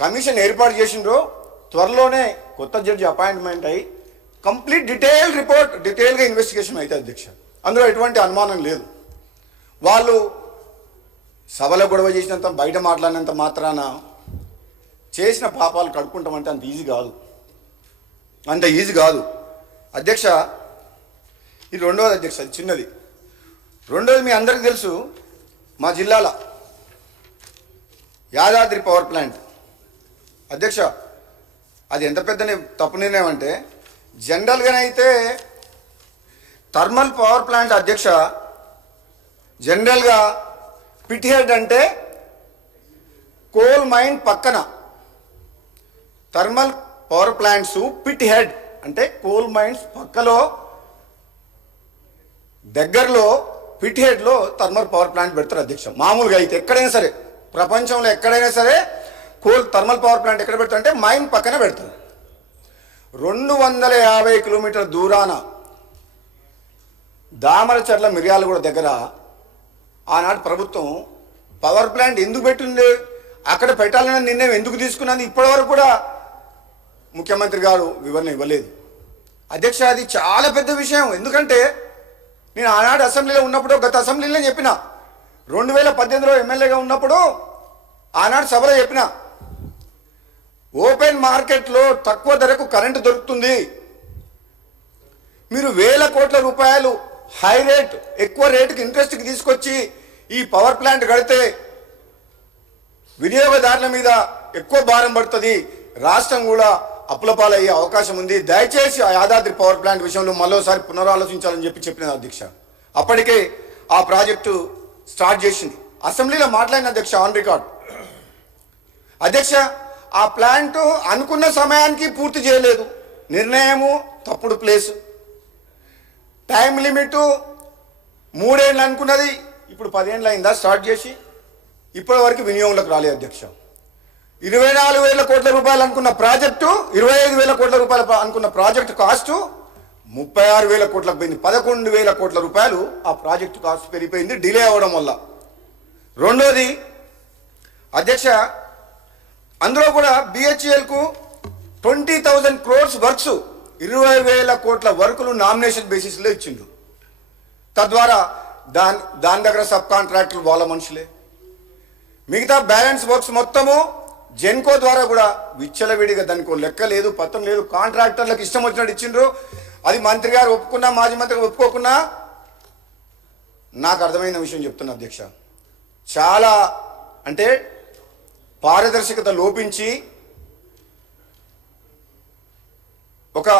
Commission ఏర్పాటు చేసిండ్రో త్వరలోనే కొత్త జడ్జి అపాయింట్మెంట్ అయ్యి కంప్లీట్ డీటెయిల్గా ఇన్వెస్టిగేషన్ అయితే అధ్యక్ష, అందులో ఎటువంటి అనుమానం లేదు. వాళ్ళు సభలో గొడవ చేసినంత, బయట మాట్లాడినంత మాత్రాన చేసిన పాపాలు కడుక్కుంటామంటే అంత ఈజీ కాదు అధ్యక్ష. ఇది రెండవది అధ్యక్ష, అది చిన్నది. రెండోది మీ అందరికీ తెలుసు, మా జిల్లాల యాదాద్రి పవర్ ప్లాంట్ అధ్యక్ష, అది ఎంత పెద్ద తప్పు నిర్ణయం అంటే, జనరల్గానైతే థర్మల్ పవర్ ప్లాంట్ అధ్యక్ష, జనరల్గా పిట్ హెడ్ అంటే కోల్ మైన్ పక్కన, thermal power plants pit head అంటే కోల్ మైన్స్ పక్కలో దగ్గరలో పిట్ హెడ్లో థర్మల్ పవర్ ప్లాంట్ పెడతారు అధ్యక్ష. మామూలుగా అయితే ఎక్కడైనా సరే ప్రపంచంలో ఎక్కడైనా సరే థర్మల్ పవర్ ప్లాంట్ ఎక్కడ పెడతారు అంటే మైన్ పక్కన పెడతారు. 250 కిలోమీటర్ల దూరాన దామరచర్ల మిర్యాలగూడ దగ్గర ఆనాడు ప్రభుత్వం పవర్ ప్లాంట్ ఎందుకు పెట్టింది, అక్కడ పెట్టాలన్న నిర్ణయం ఎందుకు తీసుకున్నది ఇప్పటివరకు కూడా ముఖ్యమంత్రి గారు వివరణ ఇవ్వలేదు అధ్యక్ష. అది చాలా పెద్ద విషయం. ఎందుకంటే నేను ఆనాడు అసెంబ్లీలో ఉన్నప్పుడు, గత అసెంబ్లీలో చెప్పిన, 2018లో ఎమ్మెల్యేగా ఉన్నప్పుడు ఆనాడు సభలో చెప్పిన, ఓపెన్ మార్కెట్లో తక్కువ ధరకు కరెంటు దొరుకుతుంది, మీరు వేల కోట్ల రూపాయలు హై రేట్ ఎక్కువ రేటుకి ఇంట్రెస్ట్కి తీసుకొచ్చి ఈ పవర్ ప్లాంట్ కడితే వినియోగదారుల మీద ఎక్కువ భారం పడుతుంది, రాష్ట్రం కూడా అప్పుల పాలయ్యే అవకాశం ఉంది, దయచేసి ఆ యాదాద్రి పవర్ ప్లాంట్ విషయంలో మరోసారి పునరాలోచించాలని చెప్పిన అధ్యక్ష. అప్పటికే ఆ ప్రాజెక్టు స్టార్ట్ చేసింది. అసెంబ్లీలో మాట్లాడిన అధ్యక్ష, ఆన్ రికార్డ్ అధ్యక్ష. ఆ ప్లాంట్ అనుకున్న సమయానికి పూర్తి చేయలేదు, నిర్ణయము తప్పుడు ప్లేసు, టైం లిమిట్ 3 ఏళ్ళు అనుకున్నది, ఇప్పుడు 10 ఏళ్ళు అయిందా స్టార్ట్ చేసి, ఇప్పటి వరకు వినియోగంలోకి రాలేదు అధ్యక్ష. 24,000 కోట్ల రూపాయలు అనుకున్న ప్రాజెక్టు, 25,000 కోట్ల రూపాయలు అనుకున్న ప్రాజెక్టు కాస్ట్ 36,000 కోట్లకు పోయింది. 11,000 కోట్ల రూపాయలు ఆ ప్రాజెక్టు కాస్ట్ పెరిగిపోయింది డిలే అవ్వడం వల్ల. రెండోది అధ్యక్ష, అందులో కూడా బిహెచ్ఎల్కు 20,000 crores వర్క్స్, 20,000 కోట్ల వర్కులు నామినేషన్ బేసిస్లో ఇచ్చిండ్రు. తద్వారా దాని దగ్గర సబ్ కాంట్రాక్టులు వాళ్ళ మనుషులే. మిగతా బ్యాలెన్స్ వర్క్స్ మొత్తము జెన్కో ద్వారా కూడా విచ్చలవిడిగా, దానికి లెక్క లేదు, పత్రం లేదు, కాంట్రాక్టర్లకు ఇష్టం వచ్చినట్టు ఇచ్చిండ్రు. అది మంత్రి గారు ఒప్పుకున్నా, మాజీ మంత్రి ఒప్పుకోకున్నా, నాకు అర్థమైన విషయం చెప్తున్నా అధ్యక్ష, చాలా అంటే పారదర్శకత లోపించి ఒక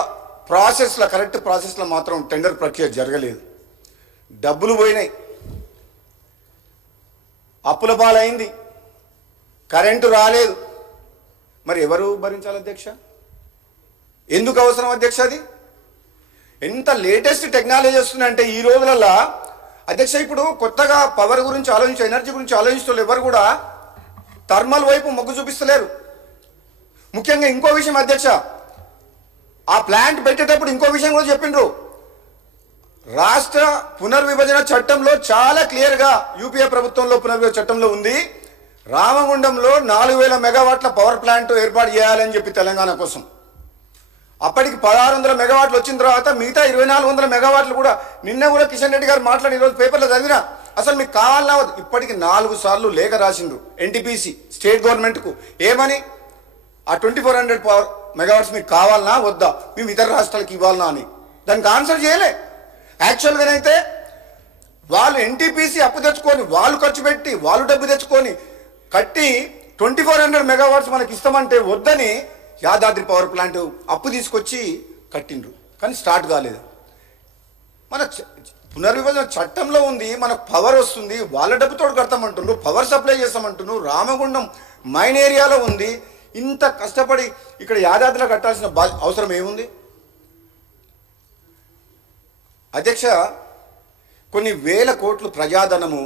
ప్రాసెస్లో, కరెక్ట్ ప్రాసెస్లో మాత్రం టెండర్ ప్రక్రియ జరగలేదు, డబ్బులు పోయినాయి, అప్పుల పాలైంది, కరెంటు రాలేదు. మరి ఎవరు భరించాలి అధ్యక్ష? ఎందుకు అవసరం అధ్యక్ష? అది ఎంత లేటెస్ట్ టెక్నాలజీ వస్తుందంటే ఈ రోజులలో అధ్యక్ష, ఇప్పుడు కొత్తగా పవర్ గురించి ఎనర్జీ గురించి ఆలోచించే ఎవరు కూడా థర్మల్ వైపు మొగ్గు చూపిస్తలేరు. ముఖ్యంగా ఇంకో విషయం అధ్యక్ష, ఆ ప్లాంట్ పెట్టేటప్పుడు ఇంకో విషయం కూడా చెప్పిండ్రు. రాష్ట్ర పునర్విభజన చట్టంలో చాలా క్లియర్గా, యూపీఏ ప్రభుత్వంలో పునర్విభజన చట్టంలో ఉంది, రామగుండంలో 4,000 మెగావాట్ల పవర్ ప్లాంట్ ఏర్పాటు చేయాలని చెప్పి తెలంగాణ కోసం. అప్పటికి 1,600 మెగావాట్లు వచ్చిన తర్వాత మిగతా 2,400 మెగావాట్లు కూడా నిన్న కూడా కిషన్ రెడ్డి గారు మాట్లాడి ఈరోజు పేపర్లో చదివినా, అసలు మీకు కావాలన్నా ఇప్పటికి 4 సార్లు లేఖ రాసిండ్రు ఎన్టీపీసీ స్టేట్ గవర్నమెంట్కు. ఏమని? ఆ 2,400 పవర్ మెగావాట్స్ మీకు కావాలన్నా వద్దా, మేము ఇతర రాష్ట్రాలకు ఇవ్వాలన్నా అని. దానికి ఆన్సర్ చేయలే. యాక్చువల్గానైతే వాళ్ళు ఎన్టీపీసీ అప్పు తెచ్చుకొని, వాళ్ళు ఖర్చు పెట్టి, వాళ్ళు డబ్బు తెచ్చుకొని కట్టి 2,400 మెగావాట్స్ మనకి ఇస్తామంటే వద్దని యాదాద్రి పవర్ ప్లాంట్ అప్పు తీసుకొచ్చి కట్టిండ్రు, కానీ స్టార్ట్ కాలేదు. మన పునర్విభజన చట్టంలో ఉంది, మనకు పవర్ వస్తుంది, వాళ్ళ డబ్బుతో కడతామంటున్నారు, పవర్ సప్లై చేస్తామంటున్నారు, రామగుండం మైన్ ఏరియాలో ఉంది. ఇంత కష్టపడి ఇక్కడ యాదాద్రిలో కట్టాల్సిన అవసరం ఏముంది అధ్యక్ష? కొన్ని వేల కోట్లు ప్రజాధనము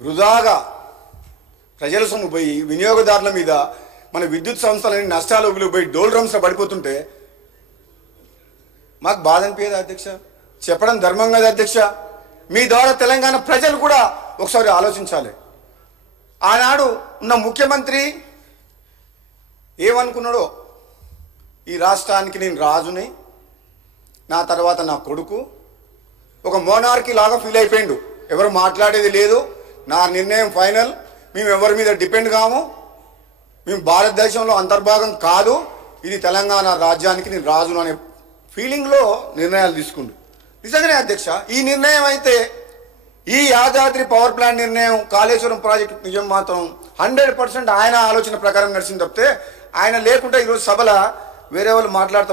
వృధాగా ప్రజల సొమ్ము పోయి వినియోగదారుల మీద, మన విద్యుత్ సంస్థలని నష్టాలు పోయి డోల్ డ్రమ్స్లో పడిపోతుంటే మాకు బాధ అనిపించదు అధ్యక్ష? చెప్పడం ధర్మం కదా అధ్యక్ష? మీ ద్వారా తెలంగాణ ప్రజలు కూడా ఒకసారి ఆలోచించాలి. ఆనాడు ఉన్న ముఖ్యమంత్రి ఏమనుకున్నాడో, ఈ రాష్ట్రానికి నేను రాజుని, నా తర్వాత నా కొడుకు, ఒక మోనార్కీ లాగా ఫీల్ అయిపోయిండు. ఎవరు మాట్లాడేది లేదు, నా నిర్ణయం ఫైనల్, మేము ఎవరి మీద డిపెండ్ కాము, మేము భారతదేశంలో అంతర్భాగం కాదు, ఇది తెలంగాణ రాజ్యానికి నేను రాజును అనే ఫీలింగ్లో నిర్ణయాలు తీసుకుండు. నిజంగానే అధ్యక్ష, ఈ నిర్ణయం అయితే, ఈ యాదాద్రి పవర్ ప్లాంట్ నిర్ణయం, కాళేశ్వరం ప్రాజెక్టు నిజం మాత్రం 100% ఆయన ఆలోచన ప్రకారం నడిచింది తప్పితే, ఆయన లేకుండా ఈరోజు సభలో వేరే వాళ్ళు మాట్లాడుతూ